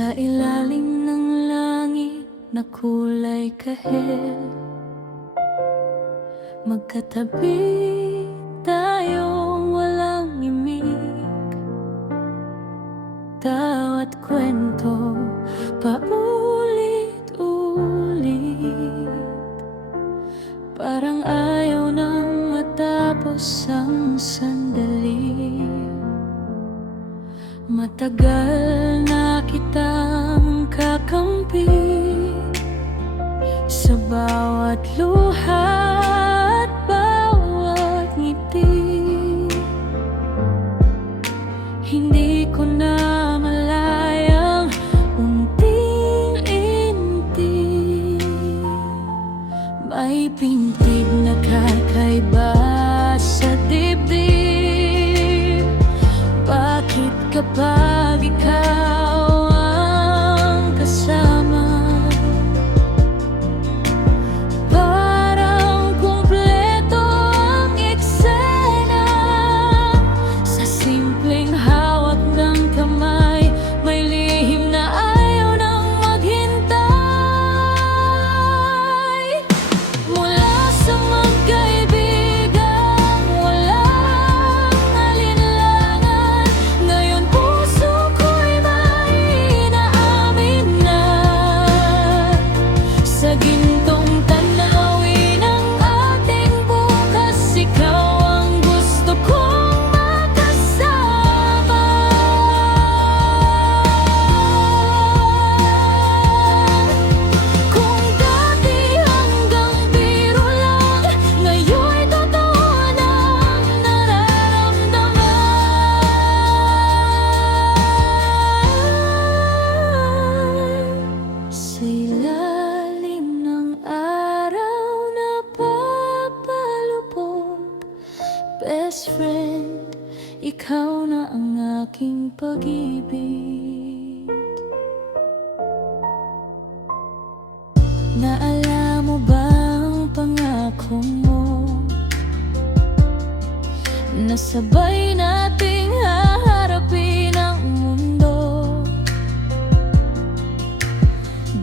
Sa ilalim ng langit na kulay kahel, magkatabi tayong walang imig. Bawat kwento paulit-ulit, parang ayaw nang matapos ang sandali. Matagal na kitang kakampi sa bawat luha at bawat ngiti. Hindi ko na malayang unting-inti, may pintig na kakaiba sa dibdib. Bakit kapag ikaw ang kasama, parang kumpleto ang eksena? Sa simpleng hawak ng kamay, may lihim na ayaw nang maghintay. Mula sa magkaibigang walang alinlangan, ngayon puso ko'y may inaamin na. Sa gintong tanawin ang ating bukas, ikaw ang gusto kong makasama. Kung dati hanggang biro lang, ngayon'y totoo nang nararamdaman. Sa ilalim ng araw na papalubog, best friend, ikaw na ang aking pag-ibig. Naalala mo ba ang pangako mo na sabay nating haharapin ang mundo?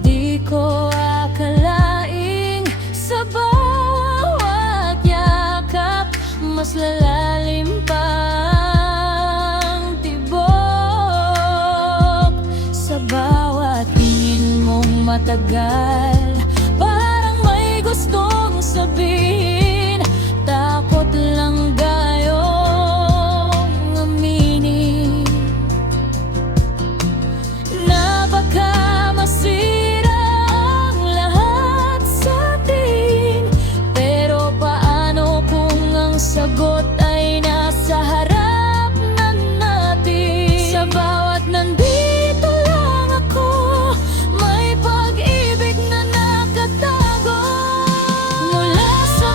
Di ko akalaing sa bawat yakap, mas lalalim pa ang tibok. Sa bawat tingin mong matagal, parang may gustong sabihin. Takot lang gayong aminin na baka masira ang lahat sa atin. Pero paano kung ang sagot ay nasa harap na natin? Sa bawat nandito lang ako, may pag-ibig na nakatago. Mula sa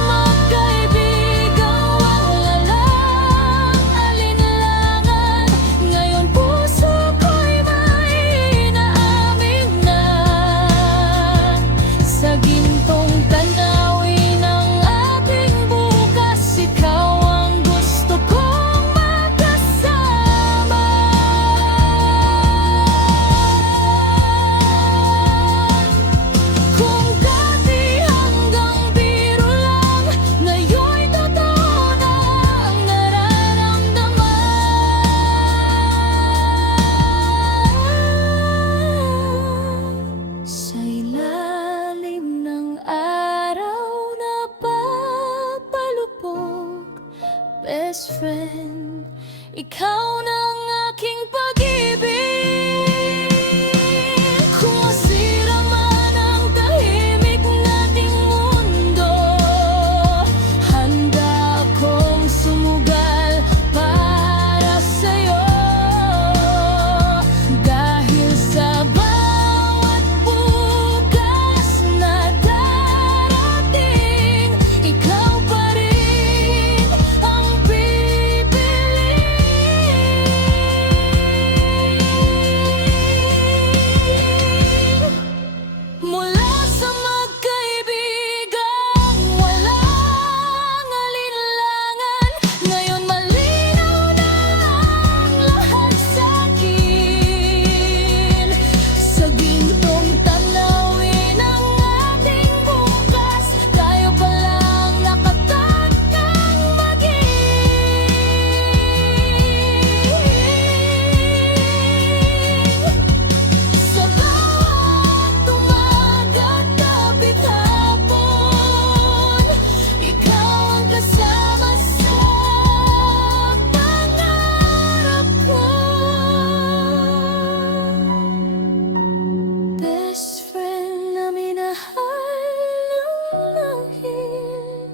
Best friend na minahal ng langit,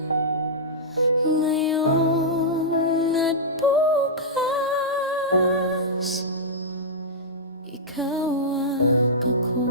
ngayon at bukas, ikaw at ako.